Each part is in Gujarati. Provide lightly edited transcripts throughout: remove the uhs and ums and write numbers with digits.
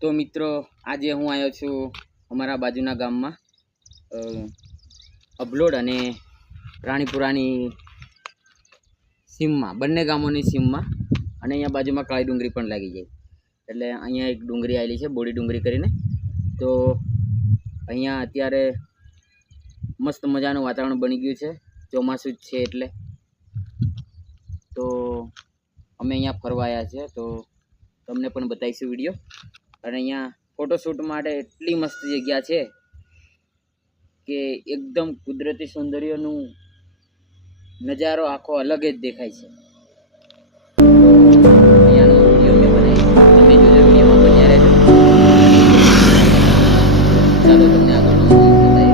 તો મિત્રો આજે હું આવ્યો છું અમારા બાજુના ગામમાં અબલોડ અને રાણીપુરાની સીમમાં, બંને ગામોની સીમમાં. અને અહીંયા બાજુમાં કાળી ડુંગરી પણ લાગી જાય, એટલે અહીંયા એક ડુંગરી આવેલી છે બોડી ડુંગરી કરીને. તો અહીંયા અત્યારે મસ્ત મજાનું વાતાવરણ બની ગયું છે, ચોમાસું જ છે એટલે. તો અમે અહીંયા ફરવા આવ્યા છે, તો તમને પણ બતાવીશું વિડીયો. અને અહીંયા ફોટોશૂટ માટે એટલી મસ્ત જગ્યા છે કે એકદમ કુદરતી સૌંદર્યનું નજારો આખો અલગ જ દેખાય છે. અહીંયાનો વિડીયો મેં બનાવી, તમે જોજો, વિડીયોમાં બન્યા રહેજો. ચાલો તમને આગળનું બતાવીએ.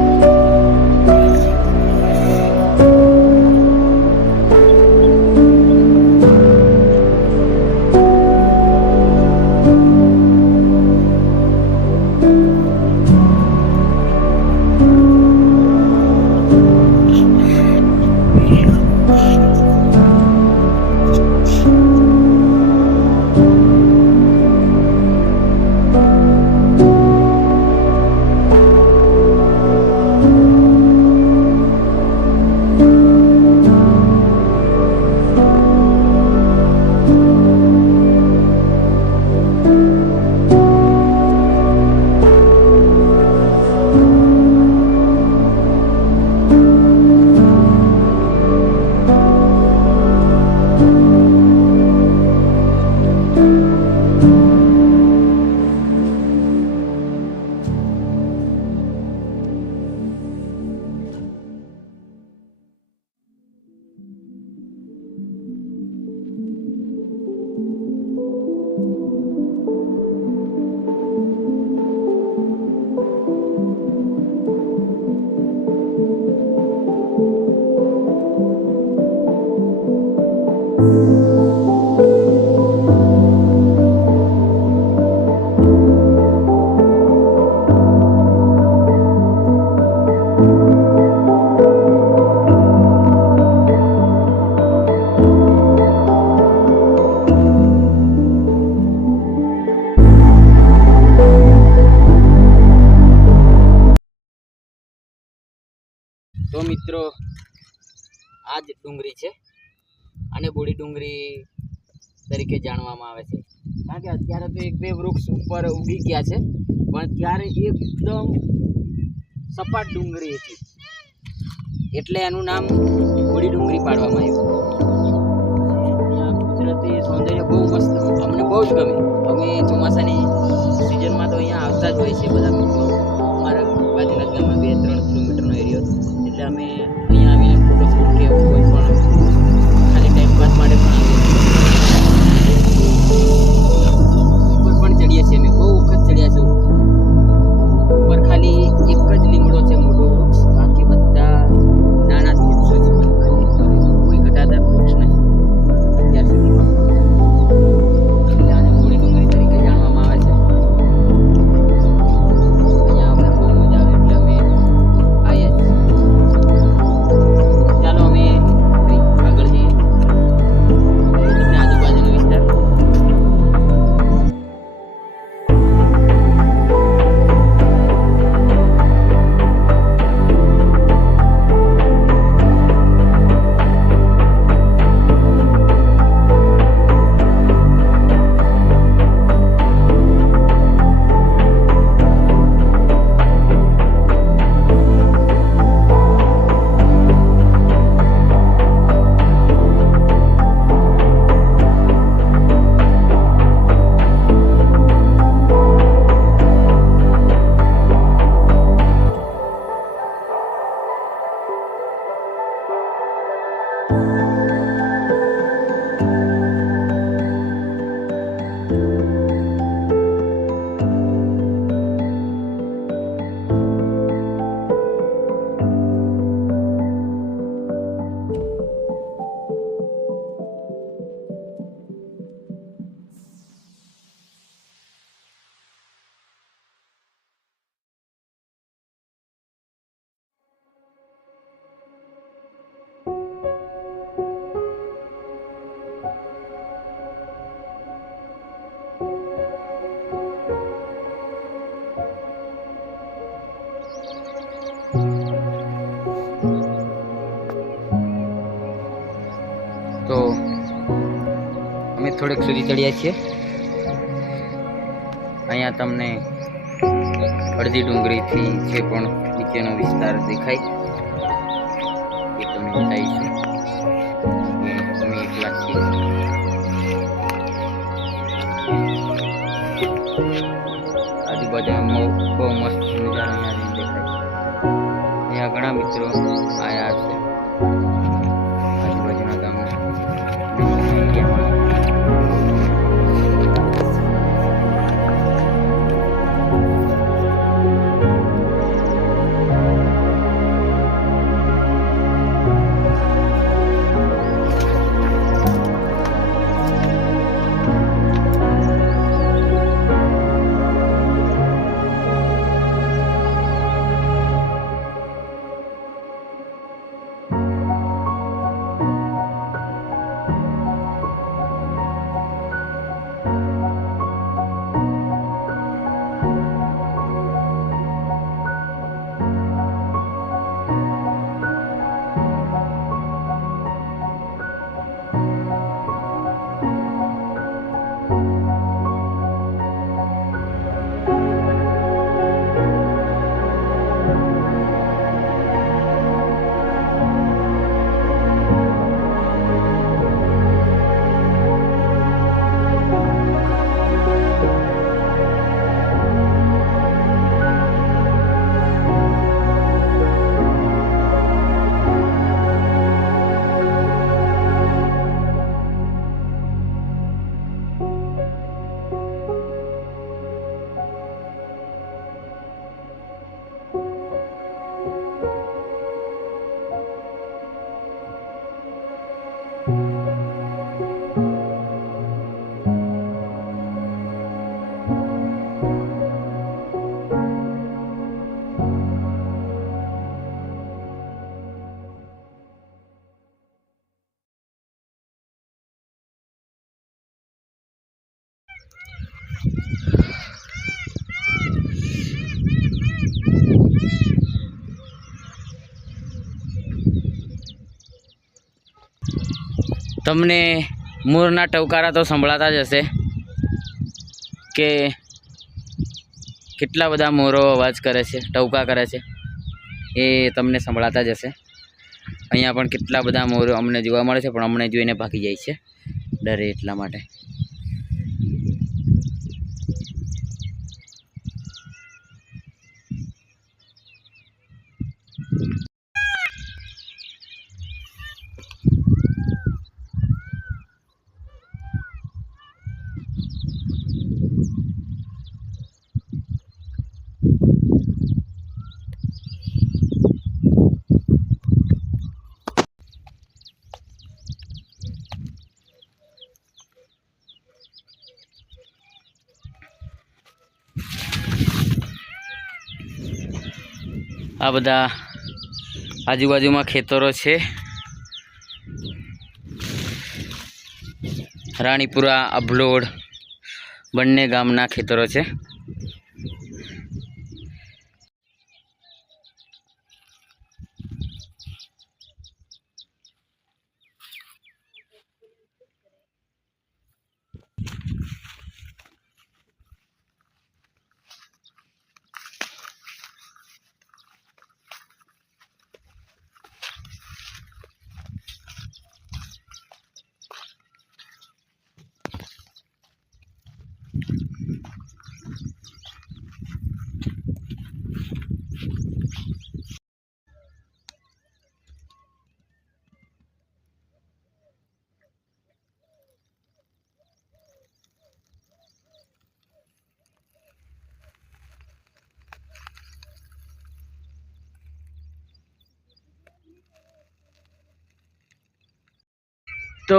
તો મિત્રો આ જ ડુંગરી છે, અને બોડી ડુંગરી તરીકે જાણવામાં આવે છે, કારણ કે અત્યારે તો એક બે વૃક્ષ ઉપર ઉગી ગયા છે, પણ ત્યારે એકદમ સપાટ ડુંગરી હતી, એટલે એનું નામ બોડી ડુંગરી પાડવામાં આવ્યું. કુદરતી સૌંદર્ય બહુ મસ્ત, અમને બહુ જ ગમે. અમે ચોમાસાની સિઝનમાં તો અહીંયા આવતા જ હોય છે બધા મિત્રો. અમારા બાજુના ગામમાં 2-3 કિલોમીટરનો એરિયો, એટલે અમે અહીંયા આવીને ફોટોશૂટ કે કોઈ પણ ખાલી ટાઈમ પાસ માટે પણ આવીએ ઉપર પણ ચડીએ છીએ. અમે બહુ વખત ચડ્યા છે ઉપર. ખાલી એક જ લીમડો છે મોટો વૃક્ષ, બાકી બધા નાના જ વૃક્ષો છે, કોઈ ઘટાદાર વૃક્ષ નહીં અત્યાર સુધીમાં. એટલે આને બોડી ડુંગરી તરીકે જાણવામાં આવે છે. અમે થોડેક સુધી ચડ્યા છીએ. અહીંયા તમને અડધી ડુંગરીથી જે પણ નીચેનો વિસ્તાર દેખાય એ તમને બતાવીશું કે અમે એકલા છીએ. આજુબાજુમાં બહુ મસ્ત નજારો અહીંયા દેખાય. અહીંયા ઘણા મિત્રો આવ્યા છે આજુબાજુના ગામના. તમને મોરના ટવકારા તો સંભળાતા જ હશે કે કેટલા બધા મોરો અવાજ કરે છે, ટવકા કરે છે, એ તમને સંભળાતા જ હશે. અહીંયા પણ કેટલા બધા મોરો અમને જોવા મળે છે, પણ અમને જોઈને ભાગી જાય છે ડરે એટલા માટે. આ બધા આજુબાજુમાં ખેતરો છે. રાણીપુરા, અભલોડ બંને ગામના ખેતરો છે. તો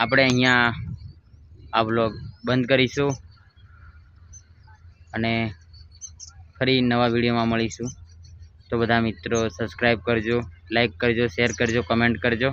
આપણે અહીંયા આ બ્લોગ બંધ કરીશું અને ફરી નવા વિડીયોમાં મળીશું. તો બધા મિત્રો સબસ્ક્રાઈબ કરજો, લાઈક કરજો, શેર કરજો, કમેન્ટ કરજો.